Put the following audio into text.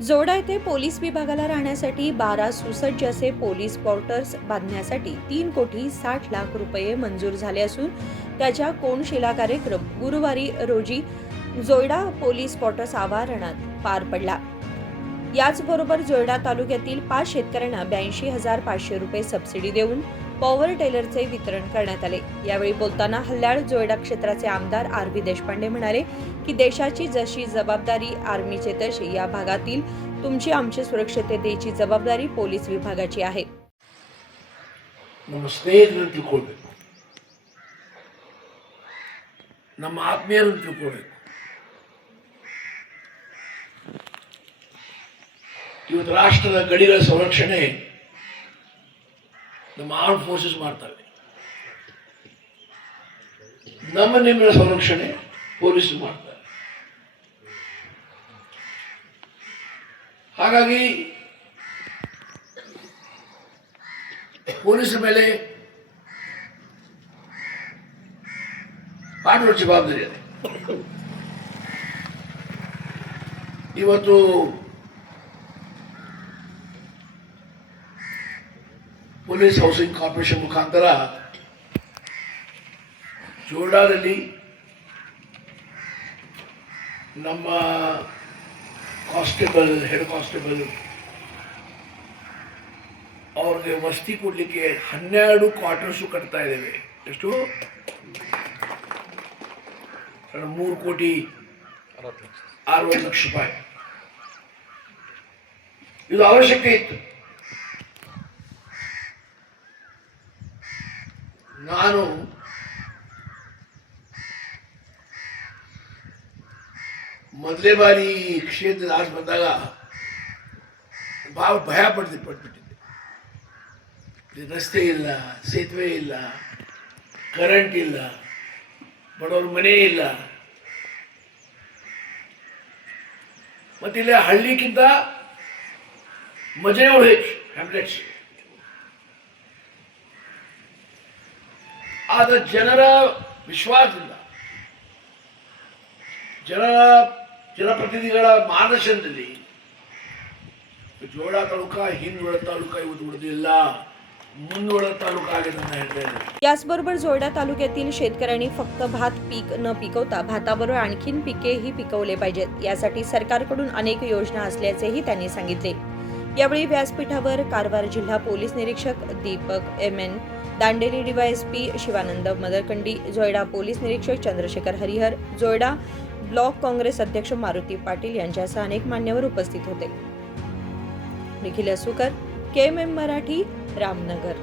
जोडा येथे पोलीस विभागाला राहण्यासाठी 12 सुसज्ज असे पोलीस क्वार्टर्स बांधण्यासाठी 3,60,00,000 रुपये मंजूर झाले असून त्याच्या कोनशिला कार्यक्रम गुरुवारी रोजी जोयडा पोलीस क्वार्टर्स आवारणात पार पडला। याचबरोबर जोयडा तालुक्यातील 5 शेतकऱ्यांना 82,500 रुपये सबसिडी देऊन पॉवर टेलरचे वितरण करण्यात आले। यावेळी बोलताना हल्याळ जोयडा क्षेत्राचे आमदार आर.व्ही. देशपांडे म्हणाले की देशाची जशी जबाबदारी आर्मीचे तशी या भागातील तुमची आमची सुरक्षिततेची जबाबदारी पोलीस विभागाची आहे। ನಮ್ಮ ಸ್ನೇಹಿತರನ್ನು ತಿಳ್ಕೊಳ್ಬೇಕು, ನಮ್ಮ ಆತ್ಮೀಯರನ್ನು ತಿಳ್ಕೊಳ್ಬೇಕು। ಇವತ್ತು ರಾಷ್ಟ್ರದ ಗಡಿಗಳ ಸಂರಕ್ಷಣೆ ನಮ್ಮ ಆರ್ಮ್ ಫೋರ್ಸಸ್ ಮಾಡ್ತವೆ, ನಮ್ಮ ನಿಮ್ಮಗಳ ಸಂರಕ್ಷಣೆ ಪೊಲೀಸರು ಮಾಡ್ತಾರೆ। ಹಾಗಾಗಿ ಪೊಲೀಸರ ಮೇಲೆ ಮಾಡುವ ಜವಾಬ್ದಾರಿ ಇದೆ। ಇವತ್ತು ಪೊಲೀಸ್ ಹೌಸಿಂಗ್ ಕಾರ್ಪೊರೇಷನ್ ಮುಖಾಂತರ ಜೋಡಾದಲ್ಲಿ ನಮ್ಮ ಕಾನ್ಸ್ಟೇಬಲ್, ಹೆಡ್ ಕಾನ್ಸ್ಟೇಬಲ್ ಅವ್ರಿಗೆ ವಸತಿ ಕೊಡಲಿಕ್ಕೆ 12 ಕ್ವಾರ್ಟರ್ಸು ಕಟ್ತಾ ಇದ್ದೇವೆ। ಎಷ್ಟು? 3,60,00,000 ರೂಪಾಯಿ ಇದು ಅವಶ್ಯಕತೆ ಇತ್ತು। ನಾನು ಮೊದಲೇ ಬಾರಿ ಕ್ಷೇತ್ರದ ಆಸೆ ಬಂದಾಗ ಭಾಳ ಭಯ ಪಟ್ಬಿಟ್ಟಿದ್ದೆ। ರಸ್ತೆ ಇಲ್ಲ, ಸೇತುವೆ ಇಲ್ಲ, ಕರೆಂಟ್ ಇಲ್ಲ, ಬಡವ್ರ ಮನೆ ಇಲ್ಲ, ಮತ್ತಿಲ್ಲ ಹಳ್ಳಿಗಿಂತ ಮಜೆಗಳು ಹೆಚ್ಚು, ಹ್ಯಾಮ್ಲೆಟ್ಸ್। ಆದರೆ ಜನರ ವಿಶ್ವಾಸದಿಂದ, ಜನಪ್ರತಿನಿಧಿಗಳ ಮಾರ್ಗದರ್ಶನದಲ್ಲಿ जोड़ा तालुका हिंदवड तालुका ಇವತ್ತು ಉಳಿದಿಲ್ಲ, ಮುಂದುವರೆದ तालुका ಆಗಿದೆ ಅಂತ ಹೇಳ್ತಾ ಇದ್ದಾರೆ। याचबरोबर जोयडा तालुक्यातील शेतकऱ्यांनी फक्त भात पीक न पिकवता भाताबरोबर आणखीन पिकेही पिकवले पाहिजेत, यासाठी सरकारकडून अनेक योजना असल्याचेही त्यांनी सांगितले। यावेळी व्यासपीठावर कारवार जिल्हा पोलीस निरीक्षक Deepak M N. Dandeli DYSP Shivanand Madarkandi, Joida police निरीक्षक चंद्रशेखर हरिहर, जोयडा ब्लॉक काँग्रेस अध्यक्ष मारुती पाटील यांच्यासह अनेक मान्यवर उपस्थित होते। निखिल असुकर, KMM मराठी, रामनगर।